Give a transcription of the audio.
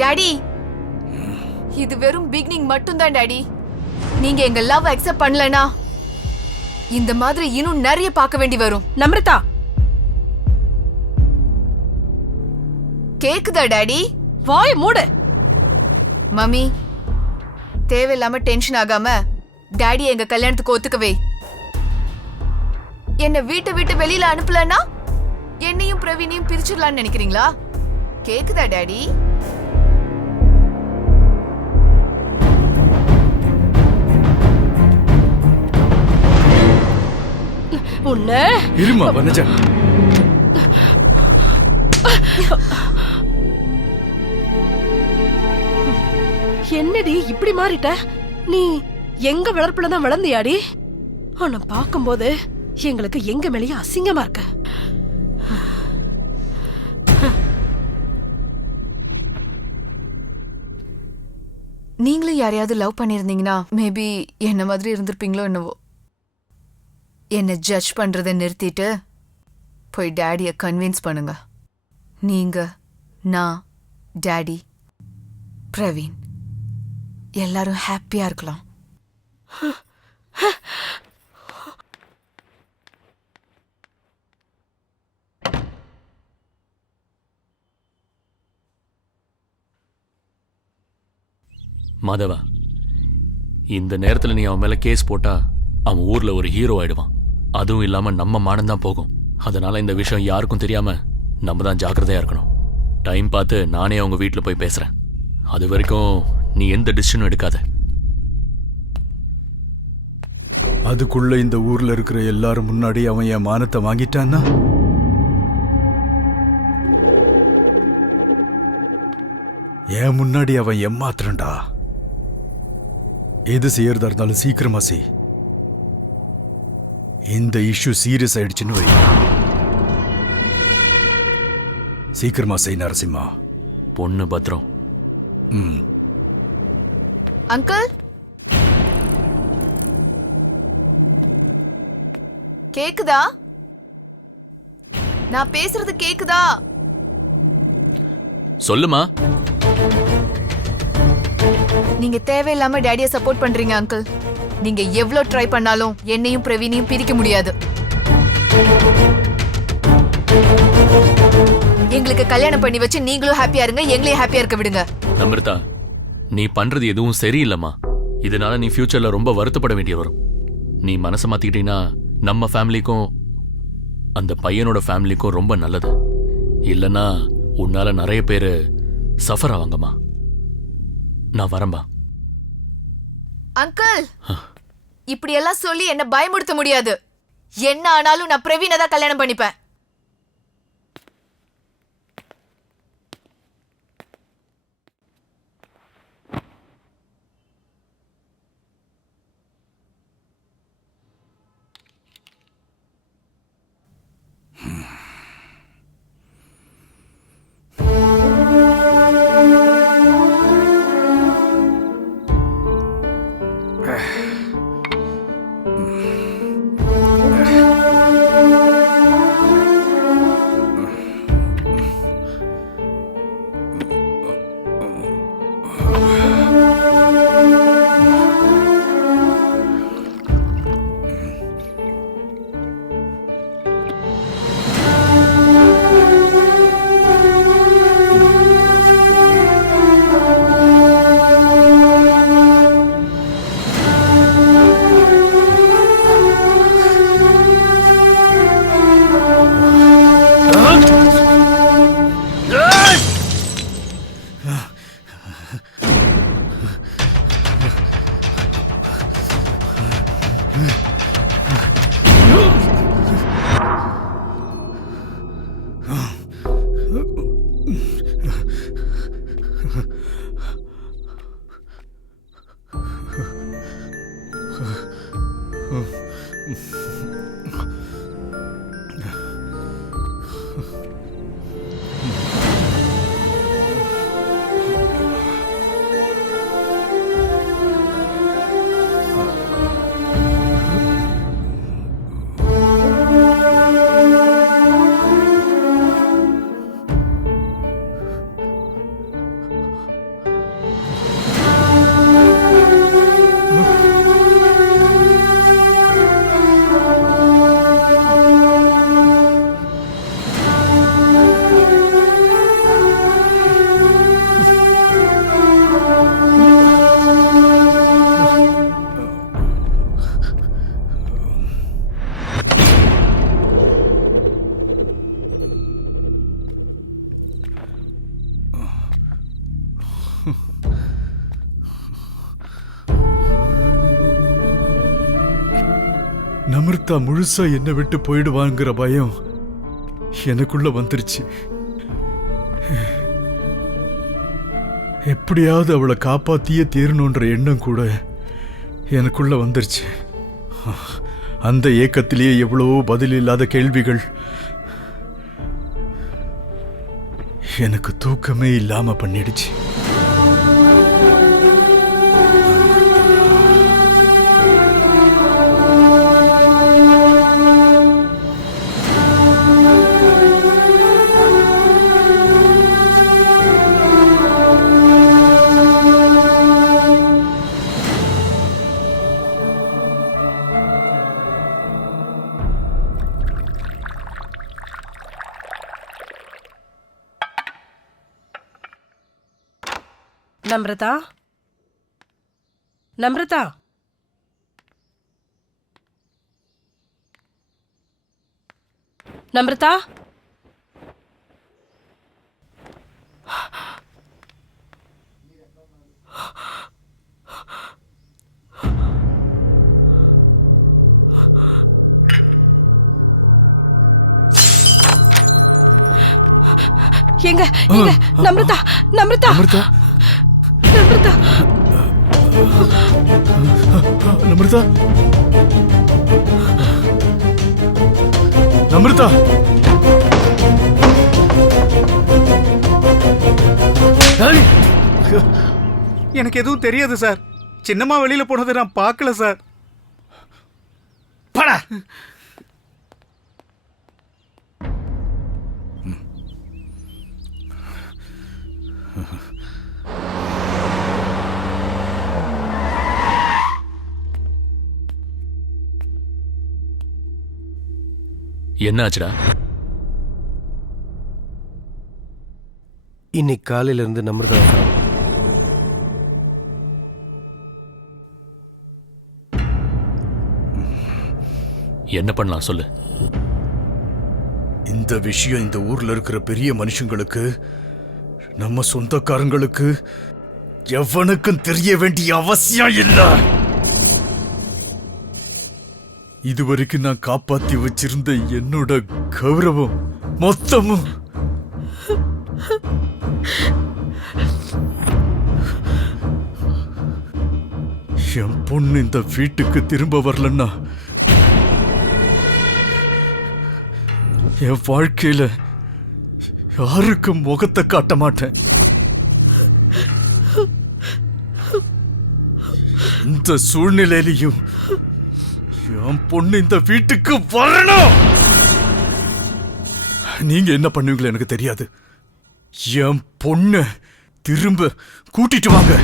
Daddy, இது வெறும் beginning மட்டும்தான் டாடி. நீங்க எங்க லவ் அக்செப்ட் பண்ணலனா இந்த மாதிரி இன்னும் நிறைய பார்க்க வேண்டி வரும். நம்ரதா, கேக்குதா டாடி? வாய் மூடு. மம்மி, தேவையில்லாம டென்ஷன் ஆகாம டாடி எங்க கல்யாணத்துக்கு ஒத்துக்கவே. என்ன வீட்டை விட்டு வெளியில அனுப்பலன்னா என்னையும் பிரவீனையும் பிரிச்சிடலான்னு நினைக்கிறீங்களா? கேக்குதா டாடி? உன்ன இருமா வனஜா. என்னடி இப்படி மாறிட்ட? நீ எங்க வளர்ப்புலதான் வளர்ந்தியாடி? ஆனா பாக்கும்போது எங்களுக்கு எங்க மேலேயும் அசிங்கமா இருக்க. நீங்களும் யாரையாவது லவ் பண்ணிருந்தீங்கன்னா மேபி என்ன மாதிரி இருந்திருப்பீங்களோ என்னவோ. என்ன ஜட்ஜ் பண்றதை நிறுத்திட்டு போய் டாடியை கன்வின்ஸ் பண்ணுங்க. நீங்க, நான், டாடி, பிரவீன் எல்லாரும் ஹாப்பியா இருக்கலாம். மாதவா, இந்த நேரத்துல நீ அவன் மேல கேஸ் போட்டா அவன் ஊர்ல ஒரு ஹீரோ ஆயிடுவான். அதுவும் இல்லாம நம்ம மானம் தான் போகும். அதனால இந்த விஷயம் யாருக்கும் தெரியாம நம்ம தான் ஜாக்கிரதையா இருக்கணும். டைம் பார்த்து நானே அவங்க வீட்டுல போய் பேசுறேன். அது வரைக்கும் நீ எந்த டிசிஷனும் எடுக்காத. அதுக்குள்ள இந்த ஊர்ல இருக்கிற எல்லாரும் முன்னாடி அவன் என் மானத்தை வாங்கிட்டான்னா என் முன்னாடி அவன் ஏமாத்துறண்டா. எது செய்யறதா இருந்தாலும் சீக்கிரமா செய். இந்த இஷ்யூ சீரியஸ் ஆயிடுச்சுன்னு வை. சீக்கிரமா செய் நரசிம்மா. பொண்ணு பத்திரம். அங்கிள், கேக்குதா? நான் பேசுறது கேக்குதா? சொல்லுமா. நீங்க தேவையில்லாம டாடியை சப்போர்ட் பண்றீங்க அங்கிள். நீங்க எவ்வளவு ட்ரை பண்ணாலும் என்னையும் பிரவீனையும் பிரிக்க முடியாது. எங்களுக்கு கல்யாணம் பண்ணி வச்சு நீங்களும் ஹாப்பியா இருங்க, எங்களையும் ஹாப்பியா இருக்க விடுங்க. நம்ரதா, நீ பண்றது எதுவும் சரியில்லைம்மா. இதனால நீ ஃபியூச்சர்ல ரொம்ப வருத்தப்பட வேண்டிய வரும். நீ மனசை மாத்திக்கிட்டீங்கன்னா நம்ம ஃபேமிலிக்கும் அந்த பையனோட ஃபேமிலிக்கும் ரொம்ப நல்லது. இல்லைன்னா உன்னால நிறைய பேரு சஃபர் ஆவாங்கம்மா. நான் வரம்பா. அங்கிள், இப்படி எல்லாம் சொல்லி என்ன பயமுடுத்த முடியாது. என்ன ஆனாலும் நான் பிரவீனை தான் கல்யாணம் பண்ணிப்பேன். நமர்த்தா முழுசா என்னை விட்டு போயிடுவாங்கிற பயம் எனக்குள்ள வந்துருச்சு. எப்படியாவது அவளை காப்பாத்தியே தீரணுன்ற எண்ணம் கூட எனக்குள்ள வந்துருச்சு. அந்த ஏக்கத்திலேயே எவ்வளவோ பதில் இல்லாத கேள்விகள். எனக்கு தூக்கமே இல்லாம பண்ணிடுச்சு. நம்ரதா, நம்ரதா, நம்ரதா, எங்க எங்க நம்ரதா, நம்ரதா, அமிர்தா, நம்ரதா, நமர்தா, நமர்தா. எனக்கு எதுவும் தெரியாது சார். சின்னம்மா வெளியில போனதை நான் பார்க்கல சார். படா. என்ன ஆச்சுடா? இன்னைக்கு காலையில இருந்து நம்ரதா என்ன பண்ணலாம் சொல்லு. இந்த விஷயம் இந்த ஊர்ல இருக்கிற பெரிய மனுஷங்களுக்கு, நம்ம சொந்தக்காரங்களுக்கு எவனுக்கும் தெரிய வேண்டிய அவசியம் இல்ல. இதுவரைக்கும் நான் காப்பாத்தி வச்சிருந்த என்னோட கௌரவம் மொத்தமும் என் பொண்ணு இந்த வீட்டுக்கு திரும்ப வரலன்னா என் வாழ்க்கையில யாருக்கும் முகத்தை காட்ட மாட்டேன். இந்த சூழ்நிலையிலையும் என் பொண்ணு இந்த வீட்டுக்கு வரணும். நீங்க என்ன பண்ணுவீங்களோ எனக்கு தெரியாது. என் பொண்ண திரும்ப கூட்டிட்டு வாங்க.